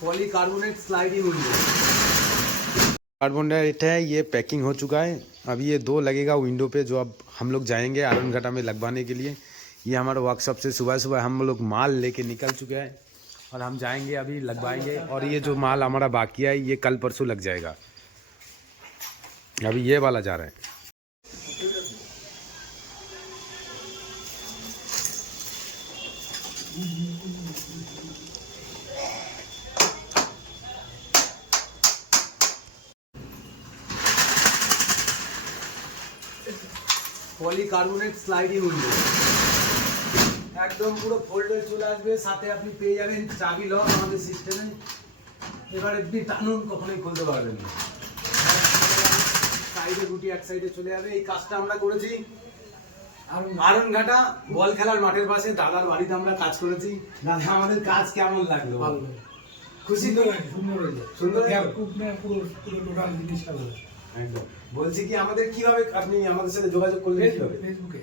Polycarbonate sliding window. Carbonate है, ये packing हो चुका है। अब ये 2 लगेगा विंडो पे, जो अब हम लोग जाएंगे आयरन में लगवाने के लिए। ये हमारे वर्कशॉप से सुबह सुबह हम लोग माल लेके निकल चुके हैं और हम जाएंगे अभी लगवाएंगे। और ये जो माल हमारा बाकी है ये कल परसों लग जाएगा। अभी ये वाला जा रहा है। পলিকার্বনেট স্লাইডিং উইন্ডো একদম পুরো ফোল্ড হয়ে চলে আসবে, সাথে আপনি পেয়ে যাবেন চাবি লক আমাদের সিস্টেমে। এবার আপনি টানুন, কখনোই খুলতে পারবেন না। সাইডে গুটি এক সাইডে চলে যাবে। এই কাজটা আমরা করেছি আরনঘাটা বল খেলার মাঠের পাশে দাদার বাড়িতে আমরা কাজ করেছি। দাদা আমাদের কাজ কেমন লাগলো? খুশি তো? সুন্দর টোটাল জিনিসটা একদম। বলছি কি আমাদের কিভাবে আপনি আমাদের সাথে যোগাযোগ করলেন? কিভাবে?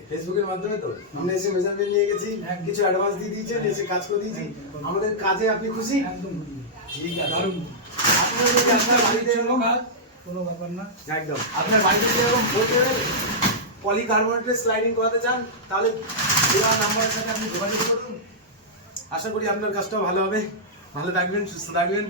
ফেসবুকের মাধ্যমে। তো আমরা এসে মেজারমেন্ট নিয়ে গেছি, কিছু অ্যাডভান্স দিয়ে দিয়েছেন, এসে কাজ করে দিয়েছি। আমাদের কাজে আপনি খুশি? একদম ঠিক আছে। আপনার যদি আপনার বাড়িতে এরকম কোনো ব্যাপার না, একদম আপনার বাড়িতে যদি এরকম পলিকার্বনেটের স্লাইডিং করাতে চান তাহলে দেওয়া নাম্বারের সাথে আপনি যোগাযোগ করুন। আশা করি আপনার কাজটাও ভালো হবে। ভালো থাকবেন, সুস্থ থাকবেন।